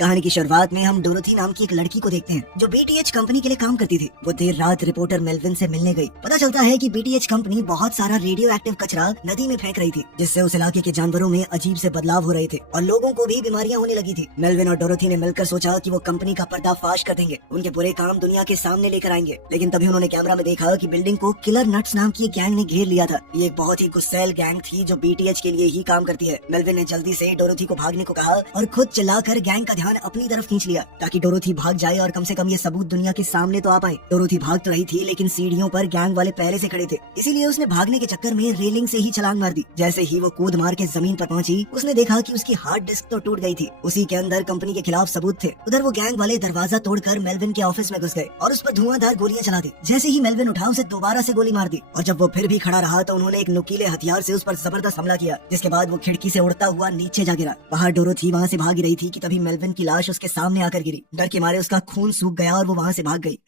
कहानी की शुरुआत में हम डोरोथी नाम की एक लड़की को देखते हैं जो बीटीएच कंपनी के लिए काम करती थी। वो देर रात रिपोर्टर मेलविन से मिलने गई। पता चलता है कि बीटीएच कंपनी बहुत सारा रेडियो एक्टिव कचरा नदी में फेंक रही थी, जिससे उस इलाके के जानवरों में अजीब से बदलाव हो रहे थे और लोगों को भी बीमारियां होने लगी थी। मेलविन और डोरोथी ने मिलकर सोचा कि वो कंपनी का पर्दाफाश कर देंगे, उनके बुरे काम दुनिया के सामने लेकर आएंगे। लेकिन तभी उन्होंने कैमरा में देखा कि बिल्डिंग को किलर नट्स नाम की एक गैंग ने घेर लिया था। ये एक बहुत ही गुस्सैल गैंग थी जो बीटीएच के लिए ही काम करती है। मेलविन ने जल्दी से डोरोथी को भागने को कहा और खुद चिल्लाकर गैंग का ध्यान अपनी तरफ खींच लिया ताकि डोरोथी भाग जाए और कम से कम ये सबूत दुनिया के सामने तो आ पाए। डोरोथी भाग तो रही थी लेकिन सीढ़ियों पर गैंग वाले पहले से खड़े थे, इसीलिए उसने भागने के चक्कर में रेलिंग से ही छलांग मार दी। जैसे ही वो कूद मार के जमीन पर पहुंची, उसने देखा कि उसकी हार्ड डिस्क तो टूट गई थी, उसी के अंदर कंपनी के खिलाफ सबूत थे। उधर वो गैंग वाले दरवाजा तोड़कर मेलविन के ऑफिस में घुस गए और उस पर धुआंधार गोलियां चला दी। जैसे ही मेलविन उठा, उसे दोबारा से गोली मार दी और जब वो फिर भी खड़ा रहा तो उन्होंने एक नुकीले हथियार से उस पर जबरदस्त हमला किया, जिसके बाद वो खिड़की से उड़ता हुआ नीचे जा गिरा। बाहर डोरोथी वहाँ से भाग रही थी कि तभी मेलविन की लाश उसके सामने आकर गिरी। डर के मारे उसका खून सूख गया और वो वहाँ से भाग गई।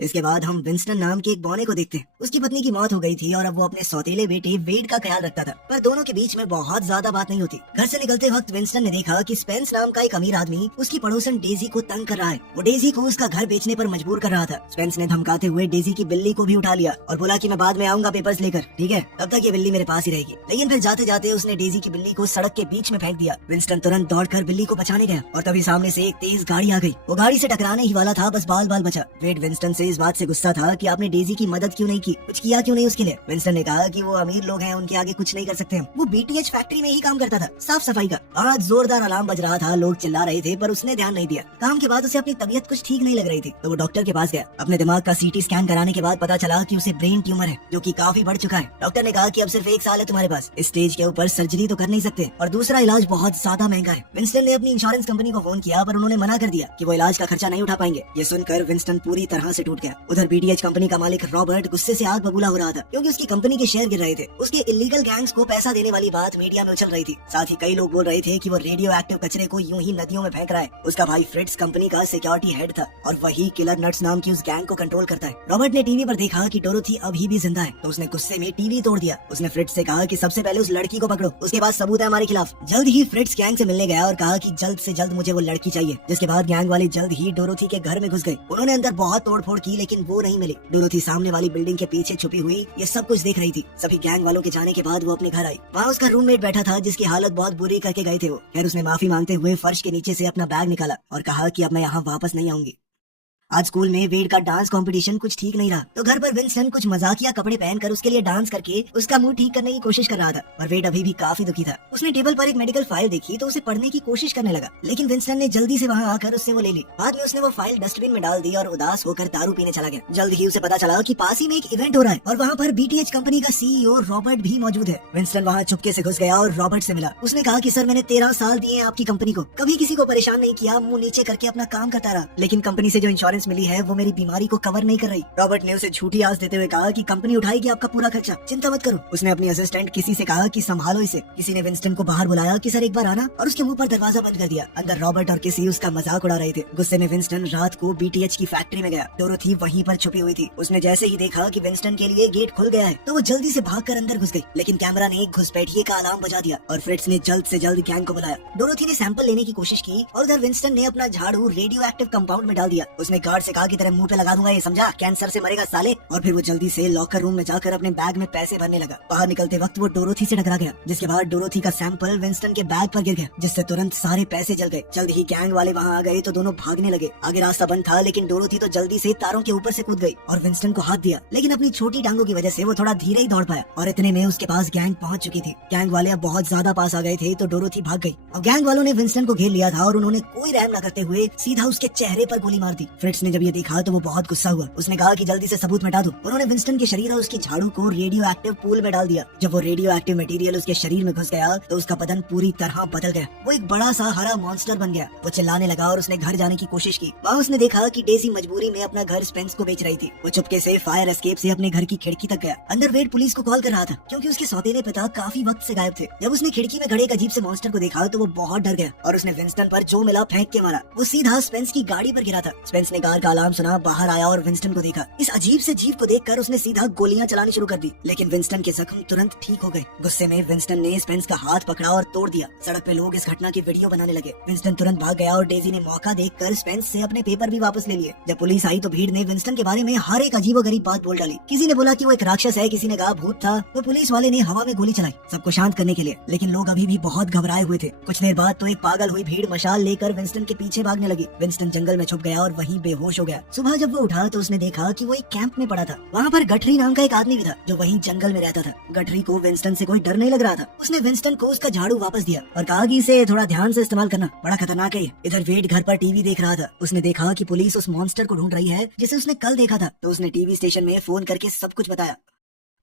इसके बाद हम विंस्टन नाम के एक बौने को देखते हैं। उसकी पत्नी की मौत हो गई थी और अब वो अपने सौतेले बेटे वेड का ख्याल रखता था, पर दोनों के बीच में बहुत ज्यादा बात नहीं होती। घर से निकलते वक्त विंस्टन ने देखा कि स्पेंस नाम का एक अमीर आदमी उसकी पड़ोसन डेजी को तंग कर रहा है। वो डेजी को उसका घर बेचने पर मजबूर कर रहा था। स्पेंस ने धमकाते हुए डेजी की बिल्ली को भी उठा लिया और बोला कि मैं बाद में आऊंगा पेपर्स लेकर, ठीक है, तब तक ये बिल्ली मेरे पास ही रहेगी। लेकिन फिर जाते जाते उसने डेजी की बिल्ली को सड़क के बीच में फेंक दिया। विंस्टन तुरंत दौड़कर बिल्ली को बचाने गया और तभी सामने से एक तेज गाड़ी आ गई। वो गाड़ी से टकराने ही वाला था, बस बाल बाल बचा। वेड विंस्टन से इस बात से गुस्सा था कि आपने डेजी की मदद क्यों नहीं की, कुछ किया क्यों नहीं उसके लिए। विंस्टन ने कहा कि वो अमीर लोग हैं, उनके आगे कुछ नहीं कर सकते हम। वो बीटीएच फैक्ट्री में ही काम करता था, साफ सफाई का। आज जोरदार अलार्म बज रहा था, लोग चिल्ला रहे थे, पर उसने ध्यान नहीं दिया। काम के बाद उसे अपनी तबीयत कुछ ठीक नहीं लग रही थी, तो वो डॉक्टर के पास गया। अपने दिमाग का सीटी स्कैन कराने के बाद पता चला कि उसे ब्रेन ट्यूमर है, जो कि काफी बढ़ चुका है। डॉक्टर ने कहा कि अब सिर्फ 1 साल है तुम्हारे पास, इस स्टेज के ऊपर सर्जरी तो कर नहीं सकते और दूसरा इलाज बहुत ज्यादा महंगा है। विंस्टन ने अपनी इंश्योरेंस कंपनी को फोन किया, पर उन्होंने मना कर दिया कि वो इलाज का खर्चा नहीं उठा पाएंगे। ये सुनकर विंस्टन पूरी तरह से टूट गया। उधर बीटीएच कंपनी का मालिक रॉबर्ट गुस्से से आग बबूला हो रहा था, क्योंकि उसकी कंपनी के शेयर गिर रहे थे। उसके इलीगल गैंग्स को पैसा देने वाली बात मीडिया में उछल रही थी। साथ ही कई लोग बोल रहे थे कि वो रेडियो एक्टिव कचरे को यूं ही नदियों में फेंक रहा है। उसका भाई फ्रिट्स कंपनी का सिक्योरिटी हेड था और वही किलर नट्स नाम की उस गैंग को कंट्रोल करता है। रॉबर्ट ने टीवी पर देखा कि डोरोथी अभी भी जिंदा है, तो उसने गुस्से में टीवी तोड़ दिया। उसने फ्रिट्स से कहा कि सबसे पहले उस लड़की को पकड़ो, उसके बाद सबूत है हमारे खिलाफ। जल्द ही फ्रिट्स गैंग से मिलने गया और कहा कि जल्द से जल्द मुझे वो लड़की चाहिए, जिसके बाद गैंग वाले जल्द ही डोरोथी के घर में घुस गए। उन्होंने अंदर बहुत तोड़फोड़ की, लेकिन वो नहीं मिली। डोरोथी सामने वाली बिल्डिंग के पीछे छुपी हुई ये सब कुछ देख रही थी। सभी गैंग वालों के जाने के बाद वो अपने घर आई। वहाँ उसका रूममेट बैठा था, जिसकी हालत बहुत बुरी करके गए थे वो। खैर उसने माफी मांगते हुए फर्श के नीचे से अपना बैग निकाला और कहा कि अब मैं यहाँ वापस नहीं आऊंगी। आज स्कूल में वेड का डांस कंपटीशन कुछ ठीक नहीं रहा, तो घर पर विंस्टन कुछ मजाकिया कपड़े पहनकर उसके लिए डांस करके उसका मूड ठीक करने की कोशिश कर रहा था। और वेड अभी भी काफी दुखी था। उसने टेबल पर एक मेडिकल फाइल देखी तो उसे पढ़ने की कोशिश करने लगा, लेकिन विंस्टन ने जल्दी से वहाँ आकर उससे वो ले ली। बाद में उसने वो फाइल डस्टबिन में डाल दी और उदास होकर दारू पीने चला गया। जल्द ही उसे पता चला कि पास ही में एक इवेंट हो रहा है और वहाँ पर बीटीएच कंपनी का सीईओ रॉबर्ट भी मौजूद है। विंस्टन वहाँ चुपके से घुस गया और रॉबर्ट से मिला। उसने कहा कि सर, मैंने 13 साल दिए आपकी कंपनी को, कभी किसी को परेशान नहीं किया, मुंह नीचे करके अपना काम करता रहा, लेकिन कंपनी से जो इंश्योरेंस मिली है वो मेरी बीमारी को कवर नहीं कर रही। रॉबर्ट ने उसे झूठी आस देते हुए कहा कि कंपनी उठाएगी आपका पूरा खर्चा, चिंता मत करो। उसने अपनी असिस्टेंट किसी से कहा कि संभालो इसे। किसी ने विंस्टन को बाहर बुलाया कि सर एक बार आना, और उसके मुंह पर दरवाजा बंद कर दिया। अंदर रॉबर्ट और किसी उसका मजाक उड़ा रहे थे। गुस्से में विंस्टन रात को बीटीएच की फैक्ट्री में गया। डोरोथी वहीं पर छुपी हुई थी। उसने जैसे ही देखा कि विंस्टन के लिए गेट खुल गया है तो वो जल्दी से भागकर अंदर घुस गई, लेकिन कैमरा ने एक घुसपैठिए का अलार्म बजा दिया और फ्रिट्स ने जल्द से जल्द गैंग को बुलाया। डोरोथी ने सैंपल लेने की कोशिश की और उधर विंस्टन ने अपना झाड़ू रेडियो एक्टिव कंपाउंड में डाल दिया। उसने गार्ड से कहा कि तेरे मुंह पे लगा दूंगा, ये समझा, कैंसर से मरेगा साले। और फिर वो जल्दी से लॉकर रूम में जाकर अपने बैग में पैसे भरने लगा। बाहर निकलते वक्त वो डोरोथी से टकरा गया, जिसके बाद डोरोथी का सैंपल विंस्टन के बैग पर गिर गया, जिससे तुरंत सारे पैसे जल गए। जल्द ही गैंग वाले वहाँ आ गए तो दोनों भागने लगे। आगे रास्ता बंद था, लेकिन डोरोथी तो जल्दी से तारों के ऊपर से कूद गई और विंस्टन को हाथ दिया, लेकिन अपनी छोटी टांगों की वजह से वो थोड़ा धीरे ही दौड़ पाया और इतने में उसके पास गैंग पहुँच चुकी थी। गैंग वाले अब बहुत ज्यादा पास आ गए थे तो डोरोथी भाग गई और गैंग वालों ने विंस्टन को घेर लिया था और उन्होंने कोई रहम न करते हुए सीधा उसके चेहरे पर गोली मार दी। फ्रिट्स ने जब ये देखा तो वो बहुत गुस्सा हुआ। उसने कहा कि जल्दी से सबूत मिटा दो। उन्होंने विंस्टन के शरीर और उसकी झाड़ू को रेडियो एक्टिव पूल में डाल दिया। जब वो रेडियो एक्टिव मटेरियल उसके शरीर में घुस गया तो उसका बदन पूरी तरह बदल गया। वो एक बड़ा सा हरा मॉन्स्टर बन गया। वो चिल्लाने लगा और उसने घर जाने की कोशिश की। वहाँ उसने देखा कि डेजी मजबूरी में अपना घर स्पेंस को बेच रही थी। वो चुपके से फायर एस्केप से अपने घर की खिड़की तक गया। अंदर वेड पुलिस को कॉल कर रहा था, क्योंकि उसके सौतेले पिता काफी वक्त से गायब थे। जब उसने खिड़की में खड़े एक अजीब से मॉन्स्टर को देखा तो वो बहुत डर गया और उसने विंस्टन पर जो मिला फेंक के मारा। वो सीधा स्पेंस की गाड़ी पर गिरा था। स्पेंस ने ने कार का अलार्म सुना, बाहर आया और विंस्टन को देखा। इस अजीब से जीव को देखकर उसने सीधा गोलियां चलानी शुरू कर दी, लेकिन विंस्टन के जख्म तुरंत ठीक हो गए। गुस्से में विंस्टन ने स्पेंस का हाथ पकड़ा और तोड़ दिया। सड़क पे लोग इस घटना की वीडियो बनाने लगे। विंस्टन तुरंत भाग गया और डेजी ने मौका देखकर स्पेंस से अपने पेपर भी वापस ले लिए। जब पुलिस आई तो भीड़ ने विंस्टन के बारे में हर एक अजीबोगरीब बात बोल डाली। किसी ने बोला कि वो एक राक्षस है, किसी ने कहा भूत था, तो पुलिस वाले ने हवा में गोली चलाई सबको शांत करने के लिए, लेकिन लोग अभी भी बहुत घबराए हुए थे। कुछ देर बाद तो एक पागल हुई भीड़ मशाल लेकर विंस्टन के पीछे भागने लगी। विंस्टन जंगल में छुप गया और वहीं बेहोश हो गया। सुबह जब वो उठा तो उसने देखा कि वो एक कैंप में पड़ा था। वहाँ पर गठरी नाम का एक आदमी भी था जो वहीं जंगल में रहता था। गठरी को विंस्टन से कोई डर नहीं लग रहा था। उसने विंस्टन को उसका झाड़ू वापस दिया और कहा कि इसे थोड़ा ध्यान से इस्तेमाल करना, बड़ा खतरनाक है। इधर वेड घर पर टीवी देख रहा था। उसने देखा कि पुलिस उस मॉन्स्टर को ढूंढ रही है जिसे उसने कल देखा था, तो उसने टीवी स्टेशन में फोन करके सब कुछ बताया।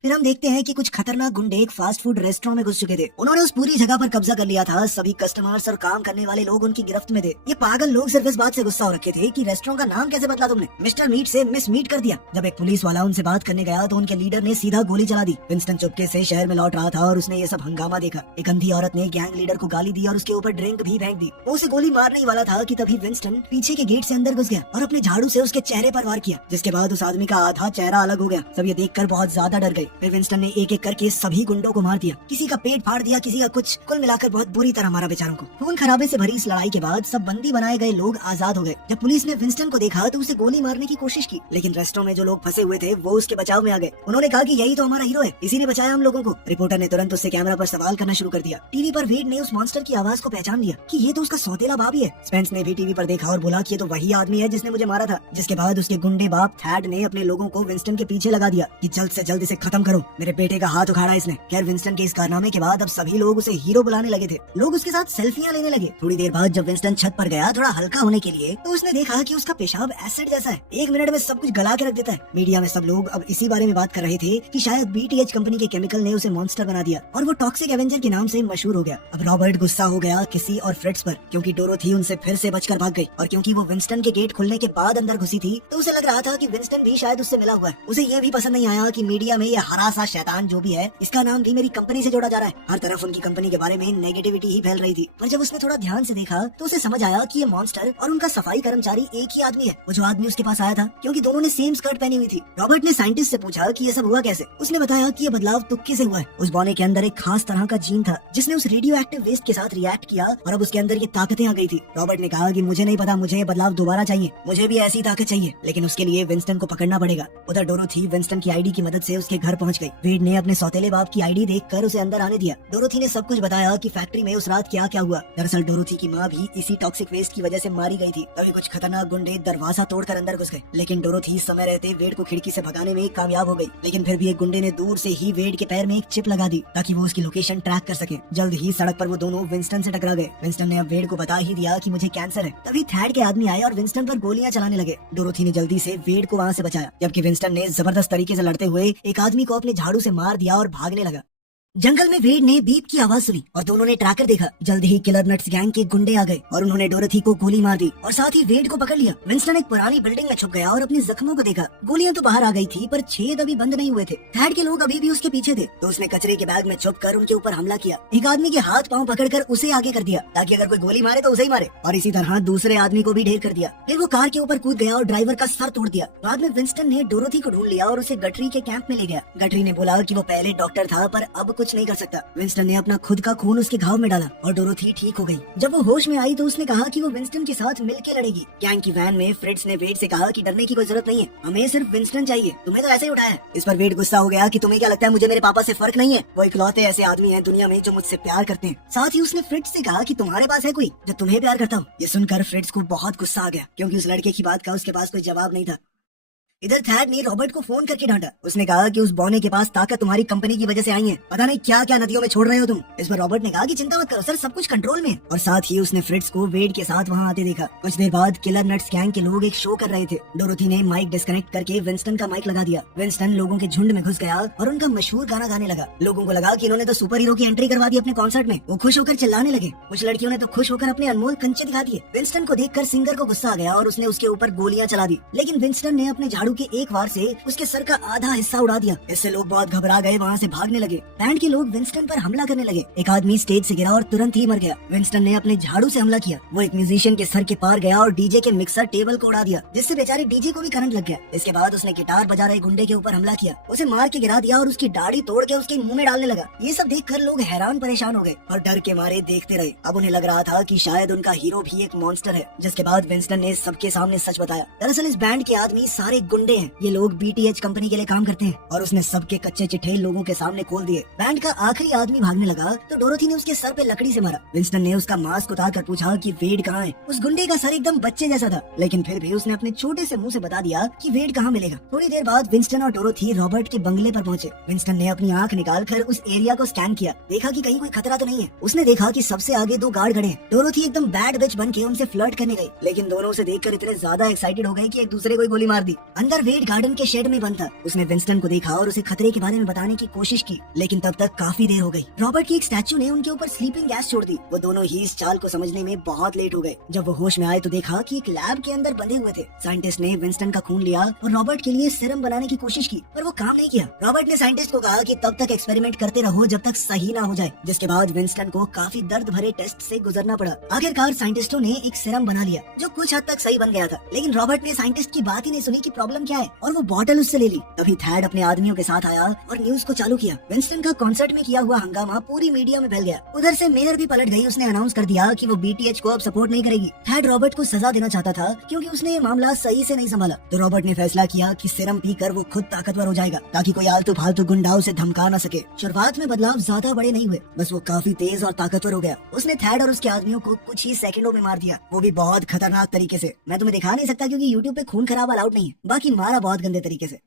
फिर हम देखते हैं कि कुछ खतरनाक गुंडे एक फास्ट फूड रेस्टोरेंट में घुस चुके थे। उन्होंने उस पूरी जगह पर कब्जा कर लिया था। सभी कस्टमर्स और काम करने वाले लोग उनकी गिरफ्त में थे। ये पागल लोग सिर्फ इस बात से गुस्सा हो रखे थे कि रेस्टोरेंट का नाम कैसे बदला तुमने, मिस्टर मीट से मिस मीट कर दिया। जब एक पुलिस वाला उनसे बात करने गया तो उनके लीडर ने सीधा गोली चला दी। विंस्टन चुपके से शहर में लौट रहा था और उसने ये सब हंगामा देखा। एक अंधी औरत ने गैंग लीडर को गाली दी और उसके ऊपर ड्रिंक भी फेंक दी। वो उसे गोली मारने ही वाला था कि तभी विंस्टन पीछे के गेट से अंदर घुस गया और अपने झाड़ू से उसके चेहरे पर वार किया, जिसके बाद उस आदमी का आधा चेहरा अलग हो गया। सब ये देखकर बहुत ज्यादा डर गए। फिर विंस्टन ने एक एक करके सभी गुंडों को मार दिया। किसी का पेट फाड़ दिया, किसी का कुछ, कुल मिलाकर बहुत बुरी तरह मारा बेचारों को। खून खराबे से भरी इस लड़ाई के बाद सब बंदी बनाए गए लोग आजाद हो गए। जब पुलिस ने विंस्टन को देखा तो उसे गोली मारने की कोशिश की, लेकिन रेस्टोरेंट में जो लोग फंसे हुए थे वो उसके बचाव में आ गए। उन्होंने कहा कि यही तो हमारा हीरो है, इसी ने बचाया हम लोगों को। रिपोर्टर ने तुरंत उससे कैमरा पर सवाल करना शुरू कर दिया। टीवी पर वेड ने उस मॉन्स्टर की आवाज को पहचान लिया कि ये तो उसका सौतेला बाप ही है। स्पेंस ने भी टीवी पर देखा और बोला कि ये तो वही आदमी है जिसने मुझे मारा था। जिसके बाद उसके गुंडे बाप थैड ने अपने लोगों को विंस्टन के पीछे लगा दिया कि जल्द से जल्द इसे खत्म करो, मेरे बेटे का हाथ उखाड़ा इसने। खैर विंस्टन के इस कारनामे के बाद अब सभी लोग उसे हीरो बुलाने लगे थे। लोग उसके साथ सेल्फियां लेने लगे। थोड़ी देर बाद जब विंस्टन छत पर गया थोड़ा हल्का होने के लिए, तो उसने देखा कि उसका पेशाब एसिड जैसा है, 1 मिनट में सब कुछ गला के रख देता है। मीडिया में सब लोग अब इसी बारे में बात कर रहे थे कि शायद बीटीएच कंपनी के केमिकल ने उसे मॉन्स्टर बना दिया और वो टॉक्सिक एवेंजर के नाम से मशहूर हो गया। अब रॉबर्ट गुस्सा हो गया किसी और फ्रेड्स पर, क्योंकि डोरोथी उनसे फिर से बचकर भाग गई और क्योंकि वो विंस्टन के गेट खुलने के बाद अंदर घुसी थी तो उसे लग रहा था कि विंस्टन भी शायद उससे मिला हुआ है। उसे ये भी पसंद नहीं आया कि मीडिया में ये हरा सा शैतान जो भी है, इसका नाम भी मेरी कंपनी से जोड़ा जा रहा है। हर तरफ उनकी कंपनी के बारे में नेगेटिविटी ही फैल रही थी। पर जब उसने थोड़ा ध्यान से देखा तो उसे समझ आया कि ये मॉन्स्टर और उनका सफाई कर्मचारी एक ही आदमी है, वो जो आदमी उसके पास आया था, क्योंकि दोनों ने सेम स्कर्ट पहनी हुई थी। रॉबर्ट ने साइंटिस्ट से पूछा कि ये सब हुआ कैसे। उसने बताया कि ये बदलाव तुक्के से हुआ है। उस बौने के अंदर एक खास तरह का जीन था जिसने उस रेडियो एक्टिव वेस्ट के साथ रिएक्ट किया और अब उसके अंदर ये ताकतें आ गई थी। रॉबर्ट ने कहा कि मुझे नहीं पता, मुझे ये बदलाव दोबारा चाहिए, मुझे भी ऐसी ताकत चाहिए, लेकिन उसके लिए विंस्टन को पकड़ना पड़ेगा। उधर डोरोथी विंस्टन की आईडी की मदद से उसके घर पहुंच गई। वेड ने अपने सौतेले बाप की आईडी देखकर उसे अंदर आने दिया। डोरोथी ने सब कुछ बताया कि फैक्ट्री में उस रात क्या क्या हुआ। दरअसल डोरोथी की माँ भी इसी टॉक्सिक वेस्ट की वजह से मारी गई थी। तभी कुछ खतरनाक गुंडे दरवाजा तोड़कर अंदर घुस गए, लेकिन डोरोथी समय रहते वेड को खिड़की से भगाने में कामयाब हो गई। लेकिन फिर भी एक गुंडे ने दूर से ही वेड के पैर में एक चिप लगा दी ताकि वो उसकी लोकेशन ट्रैक कर सके। जल्द ही सड़क पर वो दोनों विंस्टन से टकरा गए। विंस्टन ने अब वेड को बता ही दिया कि मुझे कैंसर है। तभी थैड के आदमी आए और विंस्टन पर गोलियां चलाने लगे। डोरोथी ने जल्दी से वेड को वहाँ से बचाया, जबकि विंस्टन ने जबरदस्त तरीके से लड़ते हुए एक आदमी को अपने झाड़ू से मार दिया और भागने लगा। जंगल में वेड ने बीप की आवाज सुनी और दोनों ने ट्रैकर देखा। जल्द ही किलर नट्स गैंग के गुंडे आ गए और उन्होंने डोरोथी को गोली मार दी और साथ ही वेड को पकड़ लिया। विंस्टन एक पुरानी बिल्डिंग में छुप गया और अपने जख्मों को देखा। गोलियां तो बाहर आ गई थी पर छेद अभी बंद नहीं हुए थे। थैड के लोग अभी भी उसके पीछे थे, तो उसने कचरे के बैग में छुप कर उनके ऊपर हमला किया। एक आदमी के हाथ पाँव पकड़कर उसे आगे कर दिया ताकि अगर कोई गोली मारे तो उसे ही मारे, और इसी तरह दूसरे आदमी को भी ढेर कर दिया। फिर वो कार के ऊपर कूद गया और ड्राइवर का सर तोड़ दिया। बाद में विंस्टन ने डोरोथी को ढूंढ लिया और उसे गठरी के कैंप में ले गया। गठरी ने बोला कि वो पहले डॉक्टर था पर अब कुछ नहीं कर सकता। विंस्टन ने अपना खुद का खून उसके घाव में डाला और डोरोथी ठीक हो गई। जब वो होश में आई तो उसने कहा कि वो विंस्टन के साथ मिलके लड़ेगी। गैंग की वैन में फ्रिट्ज ने वेड से कहा कि डरने की कोई जरूरत नहीं है, हमें सिर्फ विंस्टन चाहिए, तुम्हें तो ऐसे ही उठाया है। इस पर वेड गुस्सा हो गया कि तुम्हें क्या लगता है मुझे मेरे पापा से फर्क नहीं है, वो इकलौते ऐसे आदमी हैं दुनिया में जो मुझसे प्यार करते हैं। साथ ही उसने फ्रिट्ज से कहा कि तुम्हारे पास है कोई जो तुम्हें प्यार करता हो। ये सुनकर फ्रिट्ज को बहुत गुस्सा आ गया क्योंकि उस लड़के की बात का उसके पास कोई जवाब नहीं था। इधर थैड ने रॉबर्ट को फोन करके डांटा। उसने कहा कि उस बौने के पास ताकत तुम्हारी कंपनी की वजह से आई है, पता नहीं क्या क्या नदियों में छोड़ रहे हो तुम। इस पर रॉबर्ट ने कहा कि चिंता मत करो सर, सब कुछ कंट्रोल में है। और साथ ही उसने फ्रिट्ज को वेड के साथ वहाँ आते देखा। कुछ देर बाद किलर नट्स गैंग के लोग एक शो कर रहे थे। डोरोथी ने माइक डिस्कनेक्ट करके विंस्टन का माइक लगा दिया। विंस्टन लोगों के झुंड में घुस गया और उनका मशहूर गाना गाने लगा। लोगों को लगा कि इन्होंने तो सुपर हीरो की एंट्री करवा दी अपने कॉन्सर्ट में। वो खुश होकर चिल्लाने लगे। कुछ लड़कियों ने तो खुश होकर अपने अनमोल कंचे दिखा दिए। विंस्टन को देखकर सिंगर को गुस्सा आ गया और उसने उसके ऊपर गोलियां चला दी, लेकिन विंस्टन ने अपने झाड़ू झाड़ू के एक वार से उसके सर का आधा हिस्सा उड़ा दिया। इससे लोग बहुत घबरा गए, वहाँ से भागने लगे। बैंड के लोग विंस्टन पर हमला करने लगे। एक आदमी स्टेज से गिरा और तुरंत ही मर गया। विंस्टन ने अपने झाड़ू से हमला किया। वो एक म्यूजिशियन के सर के पार गया और डीजे के मिक्सर टेबल को उड़ा दिया, जिससे बेचारे डीजे को भी करंट लग गया। इसके बाद उसने गिटार बजा रहे गुंडे के ऊपर हमला किया, उसे मार के गिरा दिया और उसकी दाढ़ी तोड़ के उसके मुंह में डालने लगा। ये सब देखकर लोग हैरान परेशान हो गए और डर के मारे देखते रहे। अब उन्हें लग रहा था कि शायद उनका हीरो भी एक मॉन्स्टर है। जिसके बाद विंस्टन ने सबके सामने सच बताया। दरअसल इस बैंड के आदमी सारे गुंडे हैं। ये लोग बीटीएच कंपनी के लिए काम करते हैं और उसने सबके कच्चे चिट्ठे लोगों के सामने खोल दिए। बैंड का आखिरी आदमी भागने लगा तो डोरोथी ने उसके सर पे लकड़ी से मारा। विंस्टन ने उसका मास्क उतार कर पूछा कि वेड कहाँ है। उस गुंडे का सर एकदम बच्चे जैसा था, लेकिन फिर भी उसने अपने छोटे से मुंह से बता दिया कि वेड कहाँ मिलेगा। थोड़ी देर बाद विंस्टन और डोरोथी रॉबर्ट के बंगले पर पहुंचे। विंस्टन ने अपनी आंख निकालकर उस एरिया को स्कैन किया, देखा कि कहीं कोई खतरा तो नहीं है। उसने देखा कि सबसे आगे दो गार्ड खड़े हैं। डोरोथी एकदम बैड बिच बन के उनसे फ्लर्ट करने गई, लेकिन दोनों उसे देखकर इतने ज्यादा एक्साइटेड हो गए कि एक दूसरे को गोली मार दी। अंदर वेड गार्डन के शेड में बंद था। उसने विंस्टन को देखा और उसे खतरे के बारे में बताने की कोशिश की, लेकिन तब तक काफी देर हो गई। रॉबर्ट की एक स्टैचू ने उनके ऊपर स्लीपिंग गैस छोड़ दी। वो दोनों ही इस चाल को समझने में बहुत लेट हो गए। जब वो होश में आए तो देखा कि एक लैब के अंदर बंधे हुए थे। साइंटिस्ट ने विंस्टन का खून लिया और रॉबर्ट के लिए सीरम बनाने की कोशिश की, पर वो काम नहीं किया। रॉबर्ट ने साइंटिस्ट को कहा कि तब तक एक्सपेरिमेंट करते रहो जब तक सही ना हो जाए। जिसके बाद विंस्टन को काफी दर्द भरे टेस्ट से गुजरना पड़ा। आखिरकार साइंटिस्टों ने एक सीरम बना लिया जो कुछ हद तक सही बन गया था, लेकिन रॉबर्ट ने साइंटिस्ट की बात ही नहीं सुनी कि प्रॉब्लम क्या है और वो बॉटल उससे ले ली। तभी थैड अपने आदमियों के साथ आया और न्यूज को चालू किया। विंस्टन का कॉन्सर्ट में किया हुआ हंगामा पूरी मीडिया में फैल गया। उधर से मेयर भी पलट गई। उसने अनाउंस कर दिया कि वो बीटीएच को अब सपोर्ट नहीं करेगी। थैड रॉबर्ट को सजा देना चाहता था क्योंकि उसने ये मामला सही से नहीं संभाला। तो रॉबर्ट ने फैसला किया कि सीरम पीकर वो खुद ताकतवर हो जाएगा ताकि कोई आलतू फालतू गुंडा उसे धमका न सके। शुरुआत में बदलाव ज्यादा बड़े नहीं हुए, बस वो काफी तेज और ताकतवर हो गया। उसने थैड और उसके आदमियों को कुछ ही सेकंडों में मार दिया, वो भी बहुत खतरनाक तरीके से। मैं तुम्हें दिखा नहीं सकता क्योंकि यूट्यूब पे खून खराब अलाउड नहीं है, बाकी मारा बहुत गंदे तरीके से।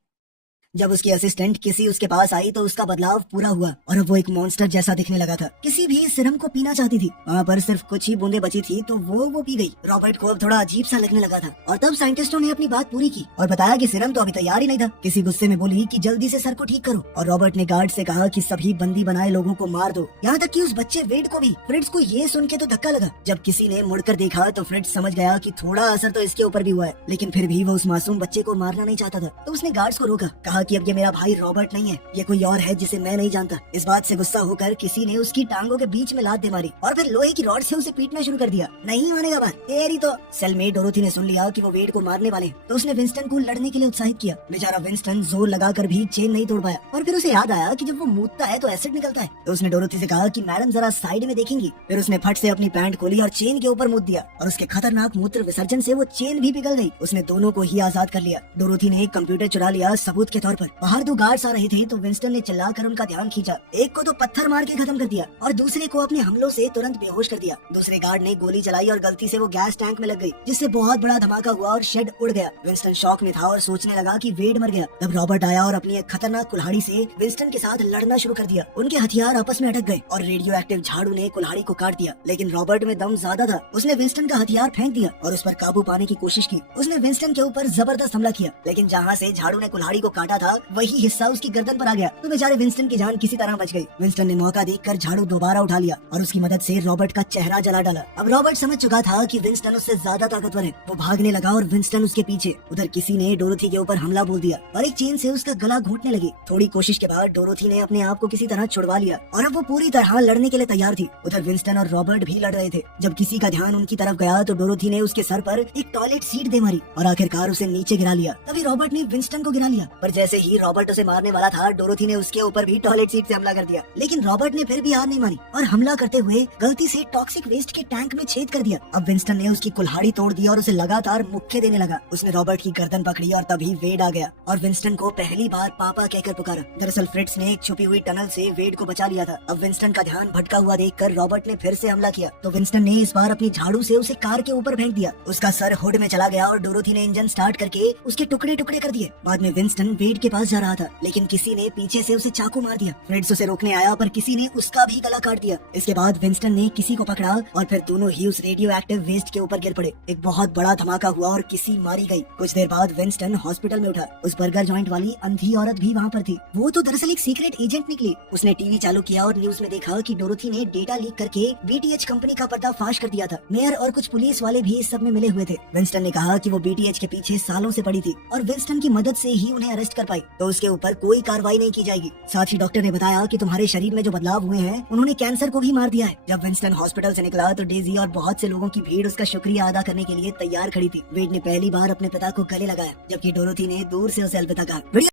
जब उसकी असिस्टेंट किसी उसके पास आई तो उसका बदलाव पूरा हुआ और अब वो एक मॉन्स्टर जैसा दिखने लगा था। किसी भी सिरम को पीना चाहती थी, वहाँ पर सिर्फ कुछ ही बूंदे बची थी तो वो पी गई। रॉबर्ट को अब थोड़ा अजीब सा लगने लगा था और तब साइंटिस्टों ने अपनी बात पूरी की और बताया कि सिरम तो अभी तैयार ही नहीं था। किसी गुस्से में बोली कि जल्दी से सर को ठीक करो और रॉबर्ट ने गार्ड से कहा कि सभी बंदी बनाए लोगों को मार दो, यहाँ तक कि उस बच्चे वेड को भी। फ्रिट्ज को ये सुन के तो धक्का लगा। जब किसी ने मुड़कर देखा तो फ्रिट्ज समझ गया कि थोड़ा असर तो इसके ऊपर भी हुआ है, लेकिन फिर भी वो उस मासूम बच्चे को मारना नहीं चाहता था। तो उसने गार्ड्स को रोका, कहा कि अब ये मेरा भाई रॉबर्ट नहीं है, ये कोई और है जिसे मैं नहीं जानता। इस बात से गुस्सा होकर किसी ने उसकी टांगों के बीच में लात दे मारी और फिर लोहे की रॉड से उसे पीटना शुरू कर दिया। नहीं मानेगा बात तेरी तो। सेलमेट डोरोथी ने सुन लिया कि वो वेड को मारने वाले, तो उसने विंस्टन को लड़ने के लिए उत्साहित किया। बेचारा विंस्टन जोर लगाकर भी चेन नहीं तोड़ पाया और फिर उसे याद आया कि जब वो मूतता है तो एसिड निकलता है। तो उसने डोरोथी से कहा कि मैडम जरा साइड में देखेंगी। फिर उसने फट से अपनी पैंट खोली और चेन के ऊपर मूत दिया और उसके खतरनाक मूत्र विसर्जन से वो चेन भी पिघल गई। उसने दोनों को ही आजाद कर लिया। डोरोथी ने एक कंप्यूटर चुरा लिया सबूत के तौर पर। बाहर दो गार्ड्स आ रहे थे तो विंस्टन ने चिल्लाकर उनका ध्यान खींचा। एक को तो पत्थर मार के खत्म कर दिया और दूसरे को अपने हमलों से तुरंत बेहोश कर दिया। दूसरे गार्ड ने गोली चलाई और गलती से वो गैस टैंक में लग गई, जिससे बहुत बड़ा धमाका हुआ और शेड उड़ गया। विंस्टन शॉक में था और सोचने लगा कि वेड मर गया। तब रॉबर्ट आया और अपनी एक खतरनाक कुल्हाड़ी से विंस्टन के साथ लड़ना शुरू कर दिया। उनके हथियार आपस में अटक गए और रेडियो एक्टिव झाड़ू ने कुल्हाड़ी को काट दिया, लेकिन रॉबर्ट में दम ज्यादा था। उसने विंस्टन का हथियार फेंक दिया और उस पर काबू पाने की कोशिश की। उसने विंस्टन के ऊपर जबरदस्त हमला किया, लेकिन जहाँ से झाड़ू ने कुल्हाड़ी को काटा था वही हिस्सा उसकी गर्दन पर आ गया। तो बेचारे विंस्टन की जान किसी तरह बच गई। विंस्टन ने मौका देखकर झाड़ू दोबारा उठा लिया और उसकी मदद से रॉबर्ट का चेहरा जला डाला। अब रॉबर्ट समझ चुका था कि विंस्टन उससे ज्यादा ताकतवर है। वो भागने लगा और विंस्टन उसके पीछे। उधर किसी ने डोरोथी के ऊपर हमला बोल दिया और एक चेन से उसका गला घोंटने लगी। थोड़ी कोशिश के बाद डोरोथी ने अपने आप को किसी तरह छुड़वा लिया और अब वो पूरी तरह लड़ने के लिए तैयार थी। उधर विंस्टन और रॉबर्ट भी लड़ रहे थे। जब किसी का ध्यान उनकी तरफ गया तो डोरोथी ने उसके सर पर एक टॉयलेट सीट दे मारी और आखिरकार उसे नीचे गिरा लिया। तभी रॉबर्ट ने विंस्टन को गिरा लिया, पर जैसे ही रॉबर्ट उसे मारने वाला था डोरोथी ने उसके ऊपर भी टॉयलेट सीट से हमला कर दिया। लेकिन रॉबर्ट ने फिर भी हार नहीं मानी और हमला करते हुए गलती से टॉक्सिक वेस्ट के टैंक में छेद कर दिया। अब विंस्टन ने उसकी कुल्हाड़ी तोड़ दी और उसे लगातार मुक्के देने लगा। उसने रॉबर्ट की गर्दन पकड़ी और तभी वेड आ गया और विंस्टन को पहली बार पापा कहकर पुकारा। दरअसल फ्रिट्ज ने एक छुपी हुई टनल से वेड को बचा लिया था। अब विंस्टन का ध्यान भटका हुआ देखकर रॉबर्ट ने फिर से हमला किया, तो विंस्टन ने इस बार अपनी झाड़ू से उसे कार के ऊपर फेंक दिया। उसका सर हुड में चला गया और डोरोथी ने इंजन स्टार्ट करके उसके टुकड़े टुकड़े कर दिए। बाद में विंस्टन वेड के पास जा रहा था, लेकिन किसी ने पीछे से उसे चाकू मार दिया। फ्रिट्ज उसे रोकने आया पर किसी ने उसका भी गला काट दिया। इसके बाद विंस्टन ने किसी को पकड़ा और फिर दोनों ही उस रेडियो एक्टिव वेस्ट के ऊपर गिर पड़े। एक बहुत बड़ा धमाका हुआ और किसी मारी गई। कुछ देर बाद विंस्टन हॉस्पिटल में उठा। उस बर्गर जॉइंट वाली अंधी औरत भी वहाँ पर थी। वो तो दरअसल एक सीक्रेट एजेंट निकली। उसने टीवी चालू किया और न्यूज में देखा कि डोरोथी ने डेटा लीक करके बीटीएच कंपनी का पर्दाफाश कर दिया था। मेयर और कुछ पुलिस वाले भी इस सब में मिले हुए थे। विंस्टन ने कहा कि वो बीटीएच के पीछे सालों से पड़ी थी और विंस्टन की मदद से ही उन्हें अरेस्ट कर पाई, तो उसके ऊपर कोई कार्रवाई नहीं की जाएगी। साथ ही डॉक्टर ने बताया कि तुम्हारे शरीर में जो बदलाव हुए हैं उन्होंने कैंसर को भी मार दिया है। जब विंस्टन हॉस्पिटल से निकला तो डेजी और बहुत से लोगों की भीड़ उसका शुक्रिया अदा करने के लिए तैयार खड़ी थी। वेड ने पहली बार अपने पिता को गले लगाया, जबकि डोरोथी ने दूर से उसे अलविदा कहा।